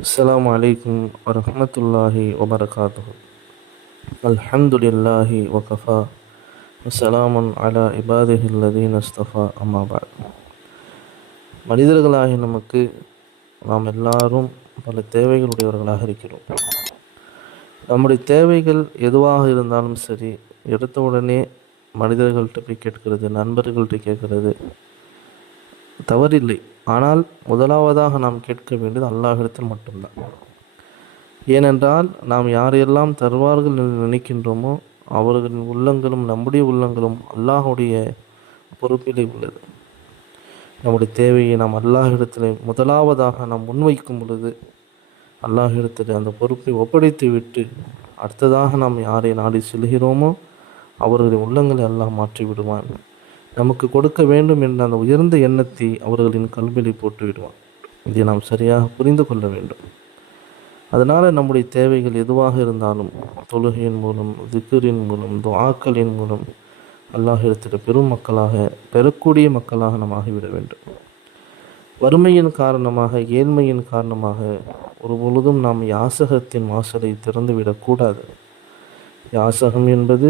السلام عليكم ورحمة الله وبركاته الحمد لله وكفى وسلام على عباده الذين اصطفى أما بعد மனிதர்களாகி நமக்கு நாம் எல்லாரும் பல தேவைகளுடையவர்களாக இருக்கிறோம் நம்முடைய தேவைகள் எதுவாக இருந்தாலும் சரி எடுத்த உடனே மனிதர்கள்ட்ட போய் கேட்கிறது நண்பர்கள்ட்ட கேட்கிறது தவறில்லை. ஆனால் முதலாவதாக நாம் கேட்க வேண்டியது அல்லாஹிடத்தில் மட்டும்தான். ஏனென்றால் நாம் யாரையெல்லாம் தருவார்கள் என்று நினைக்கின்றோமோ அவர்களின் உள்ளங்களும் நம்முடைய உள்ளங்களும் அல்லாஹுடைய பொறுப்பிலே உள்ளது. நம்முடைய தேவையை நாம் அல்லாஹிடத்தில் முதலாவதாக நாம் முன்வைக்கும் பொழுது அல்லாஹிடத்தில் அந்த பொறுப்பை ஒப்படைத்து விட்டு அடுத்ததாக நாம் யாரை நாடி செல்கிறோமோ அவர்களின் உள்ளங்களை எல்லாம் மாற்றி விடுவான். நமக்கு கொடுக்க வேண்டும் என்ற அந்த உயர்ந்த எண்ணத்தை அவர்களின் கல்வியை போட்டு விடுவான். இதை நாம் சரியாக புரிந்து கொள்ள வேண்டும். அதனால் நம்முடைய தேவைகள் எதுவாக இருந்தாலும் தொழுகையின் மூலம் திக்கரின் மூலம் துவாக்களின் மூலம் அல்லாஹிடத்தில் பெரும் மக்களாக பெறக்கூடிய மக்களாக நாம் ஆகிவிட வேண்டும். வறுமையின் காரணமாக ஏழ்மையின் காரணமாக ஒரு பொழுதும் நாம் யாசகத்தின் வாசலை திறந்துவிடக்கூடாது யாசகம் என்பது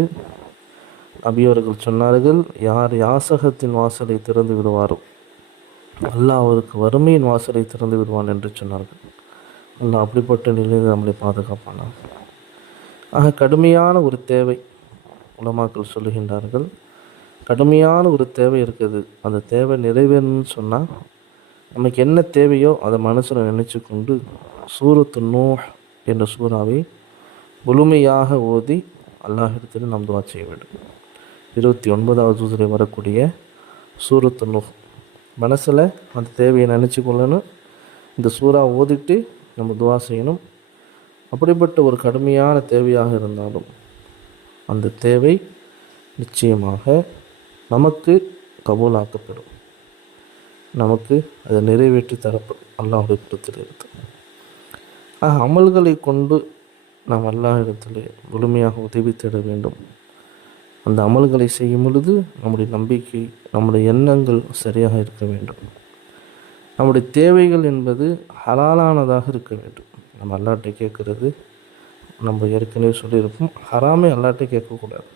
நபியவர்கள் சொன்னார்கள் யார் யாசகத்தின் வாசலை திறந்து விடுவாரோ அல்லாஹ் அவருக்கு வறுமையின் வாசலை திறந்து விடுவான் என்று சொன்னார்கள். அல்லாஹ் அப்படிப்பட்ட நிலையில் நம்மளை பாதுகாப்பானார் ஆக கடுமையான ஒரு தேவை உலமாக்கள் சொல்லுகின்றார்கள். கடுமையான ஒரு தேவை இருக்குது. அந்த தேவை நிறைவேறணும்னு சொன்னால் நமக்கு என்ன தேவையோ அதை மனசில் நினச்சி கொண்டு சூரத்து நூ என்ற சூறாவை முழுமையாக ஓதி அல்லாஹிடத்தில் நாம் துவா செய்ய வேண்டும். இருபத்தி ஒன்பதாவது சூசரை வரக்கூடிய சூரத்து நூ மனசில் அந்த தேவையை நினச்சி கொள்ளணும். இந்த சூறா ஓதிட்டு நம்ம துவா செய்யணும். அப்படிப்பட்ட ஒரு கடுமையான தேவையாக இருந்தாலும் அந்த தேவை நிச்சயமாக நமக்கு கபூலாக்கப்படும். நமக்கு அதை நிறைவேற்றி தரப்படும். அல்லாஹுடைய புறத்தில் இருந்து. ஆக அமல்களை கொண்டு நாம் அல்லாஹிடத்தில் முழுமையாக உதவி தேட வேண்டும். அந்த அமல்களை செய்யும் பொழுது நம்முடைய நம்பிக்கை நம்முடைய எண்ணங்கள் சரியாக இருக்க வேண்டும். நம்முடைய தேவைகள் என்பது ஹலாலானதாக இருக்க வேண்டும். நம்ம அல்லாட்டை கேட்குறது நம்ம ஏற்கனவே சொல்லியிருப்போம் ஹராமே அல்லாட்டை கேட்கக்கூடாது.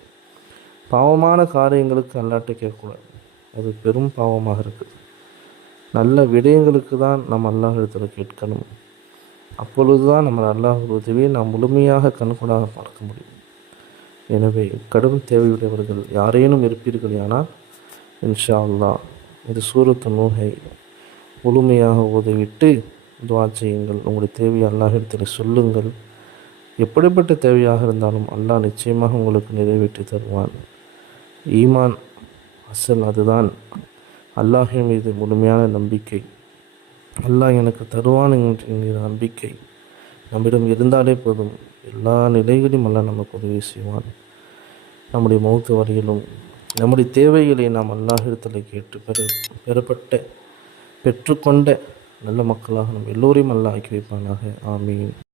பாவமான காரியங்களுக்கு அல்லாட்டை கேட்கக்கூடாது. அது பெரும் பாவமாக இருக்குது. நல்ல விடயங்களுக்கு தான் நம்ம அல்லாஹ் கேட்கணும். அப்பொழுது தான் நம்ம அல்லாஹ் உதவியை நாம் முழுமையாக கண்கூடாக பார்க்க முடியும். எனவே கடும் தேவையுடையவர்கள் யாரேனும் இருப்பீர்கள் ஆனால் இன்ஷா அல்லா இது சூரத்து நூகை முழுமையாக உதவிட்டு துவா செய்யுங்கள். உங்களுடைய தேவையை அல்லாஹிடத்தில் சொல்லுங்கள். எப்படிப்பட்ட தேவையாக இருந்தாலும் அல்லாஹ் நிச்சயமாக உங்களுக்கு நிறைவேற்றி தருவான். ஈமான் அசல் அதுதான். அல்லாஹின் மீது முழுமையான நம்பிக்கை. அல்லாஹ் எனக்கு தருவான் என்கிற நம்பிக்கை. நம்மிடம் இருந்தாலே போதும். எல்லா நிலைகளிலும் அல்லாஹ் நமக்கு உதவி செய்வான். நம்முடைய மௌத்து வரையிலும் நம்முடைய தேவைகளை நாம் அல்லாஹிடத்தில் கேட்டு பெற பெறப்பட்ட பெற்றுக்கொண்ட நல்ல மக்களாக நம் எல்லோரையும் அல்லாஹ் ஆக்கி வைப்பானாக. ஆமீன்.